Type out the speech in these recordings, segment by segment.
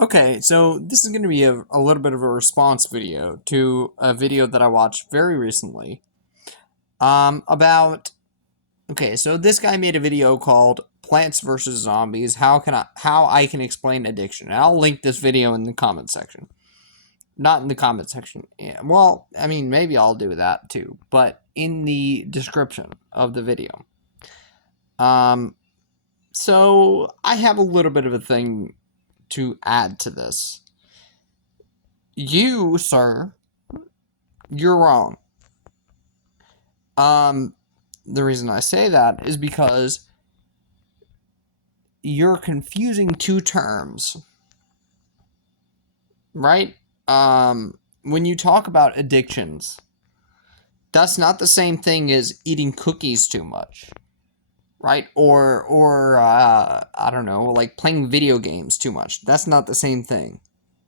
Okay, so this is going to be a little bit of a response video to a video that I watched very recently. About okay, so this guy made a video called Plants vs Zombies. How I can explain addiction. And I'll link this video in the comment section. Not in the comment section. Yeah, well, I mean maybe I'll do that too, but in the description of the video. Um so I have a little bit of a thing to add to this. You, sir, you're wrong. Um, the reason I say that is because you're confusing two terms, right? When you talk about addictions, that's not the same thing as eating cookies too much, right? Or I don't know, like playing video games too much. That's not the same thing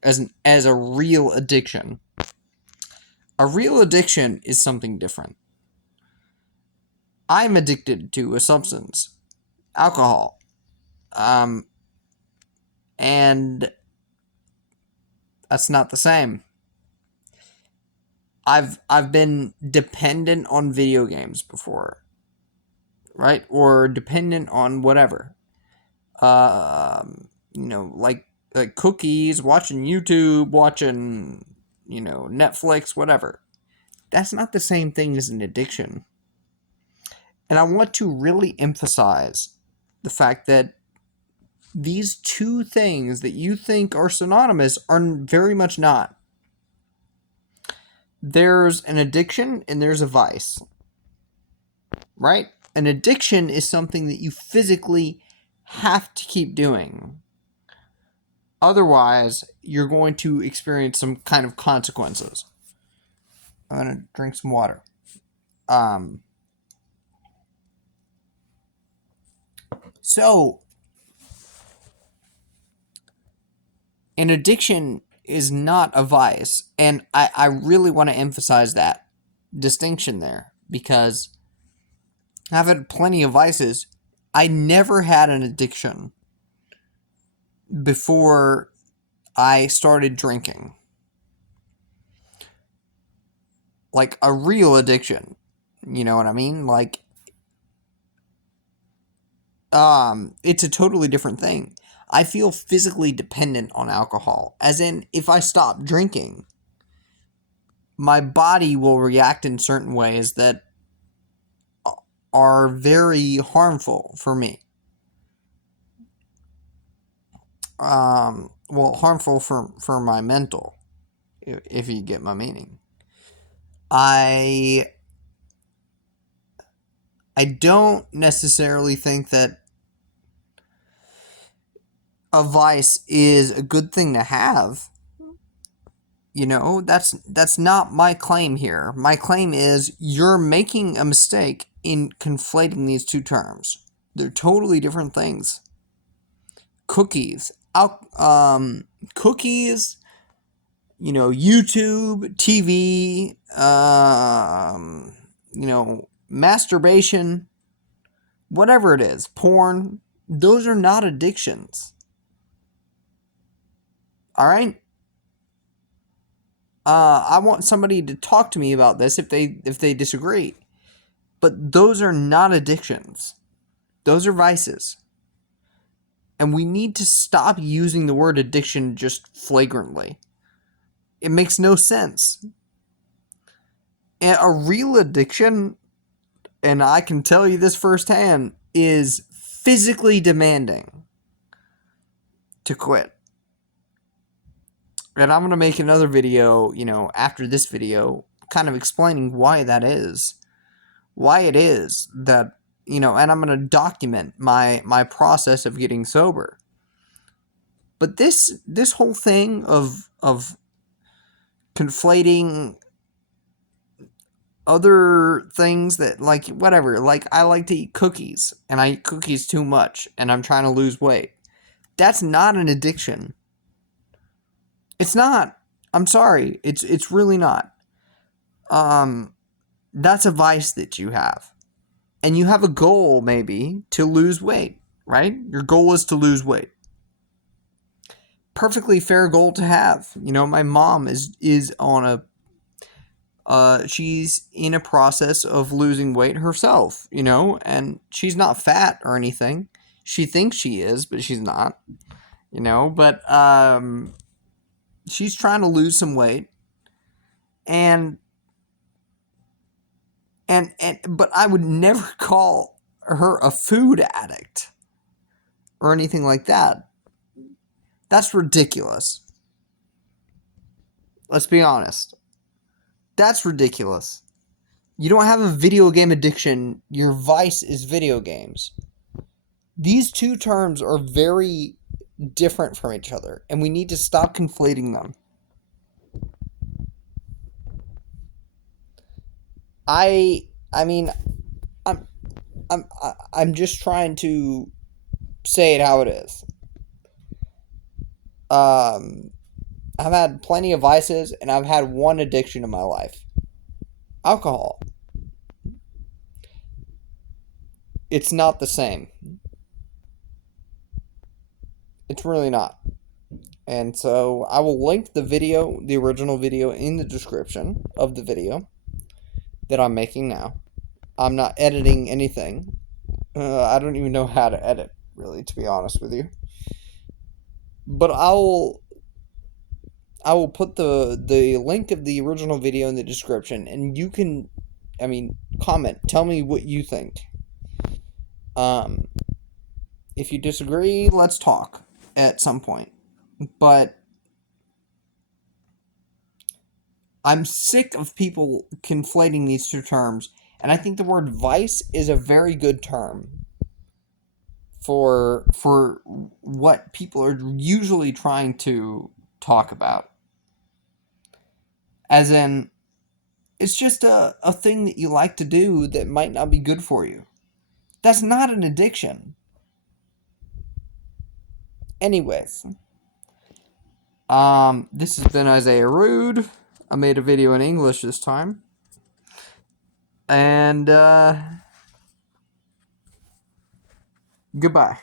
as a real addiction. A real addiction is something different. I'm addicted to a substance, alcohol. Um, and that's not the same. I've been dependent on video games before, right? Or dependent on whatever. Like cookies, watching YouTube, watching Netflix, whatever. That's not the same thing as an addiction. And I want to really emphasize the fact that these two things that you think are synonymous are very much not. There's an addiction and there's a vice, right? An addiction is something that you physically have to keep doing. Otherwise, you're going to experience some kind of consequences. I'm going to drink some water. Um, so, an addiction is not a vice. And I really want to emphasize that distinction there because I've had plenty of vices. I never had an addiction before I started drinking. Like a real addiction. You know what I mean? Like, it's a totally different thing. I feel physically dependent on alcohol. As in, if I stop drinking, my body will react in certain ways that are very harmful for me. Well, harmful for my mental, if you get my meaning. I I don't necessarily think that a vice is a good thing to have. That's not my claim here. My claim is you're making a mistake in conflating these two terms. They're totally different things. Cookies, cookies, YouTube, TV, masturbation, whatever it is, porn, those are not addictions. All right? I want somebody to talk to me about this if they disagree. But those are not addictions. Those are vices. And we need to stop using the word addiction just flagrantly. It makes no sense. And a real addiction, and I can tell you this firsthand, is physically demanding to quit. And I'm going to make another video, after this video, kind of explaining why that is. Why it is that, and I'm going to document my process of getting sober. But this whole thing of conflating other things that, like, whatever, like I like to eat cookies and I eat cookies too much and I'm trying to lose weight. That's not an addiction. It's not. I'm sorry. It's really not. That's a vice that you have. And you have a goal maybe to lose weight, right? Your goal is to lose weight. perfectly fair goal to have. You know, my mom is on a she's in a process of losing weight herself, you know, and she's not fat or anything. She thinks she is, but she's not, you know, but she's trying to lose some weight, and but I would never call her a food addict or anything like that. That's ridiculous. Let's be honest. That's ridiculous. You don't have a video game addiction. Your vice is video games. These two terms are very different from each other, and we need to stop conflating them. I mean, I'm I'm just trying to say it how it is. Um, I've had plenty of vices, and I've had one addiction in my life: alcohol. It's not the same. It's really not. And so I will link the video, the original video, in the description of the video that I'm making now. I'm not editing anything. I don't even know how to edit, really, to be honest with you. But I will put the link of the original video in the description, and you can, I mean, comment. Tell me what you think. Um, if you disagree, let's talk at some point. But I'm sick of people conflating these two terms, and I think the word vice is a very good term for what people are usually trying to talk about. As in, it's just a thing that you like to do that might not be good for you. That's not an addiction. Anyways, this has been Isaiah Rude. I made a video in English this time. And, goodbye.